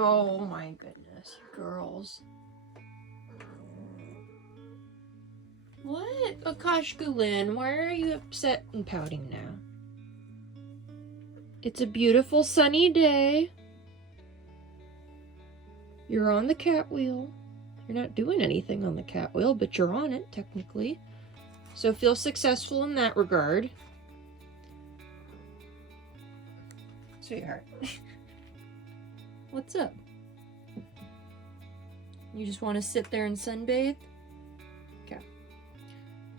Oh my goodness, girls. What? Akashkulin, why are you upset and pouting now? It's a beautiful sunny day. You're on the cat wheel. You're not doing anything on the cat wheel, but you're on it, technically. So feel successful in that regard. Sweetheart. What's up? You just want to sit there and sunbathe? Okay.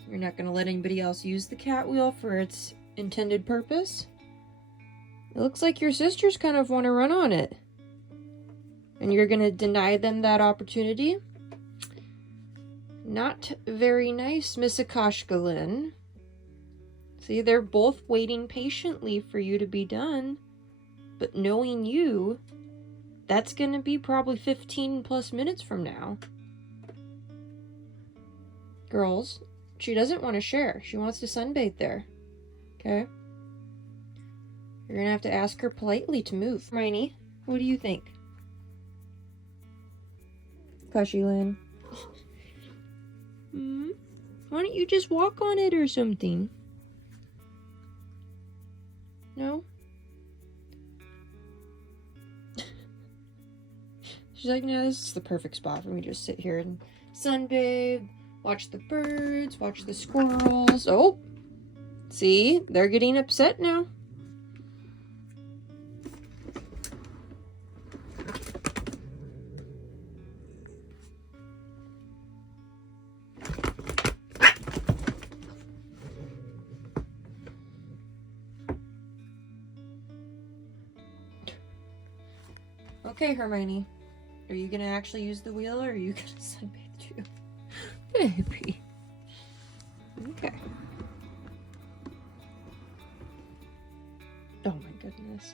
You're not going to let anybody else use the cat wheel for its intended purpose? It looks like your sisters kind of want to run on it. And you're going to deny them that opportunity? Not very nice, Miss Akashkulin. See, they're both waiting patiently for you to be done. But knowing you, that's going to be probably 15 plus minutes from now. Girls, she doesn't want to share. She wants to sunbathe there. Okay? You're going to have to ask her politely to move. Hermione, what do you think? Akashkulin. Why don't you just walk on it or something? No? She's like, no, this is the perfect spot for me to just sit here and sunbathe, watch the birds, watch the squirrels. Oh! See? They're getting upset now. Okay, Hermione. Are you gonna actually use the wheel, or are you gonna sunbathe too? Baby. Okay. Oh my goodness.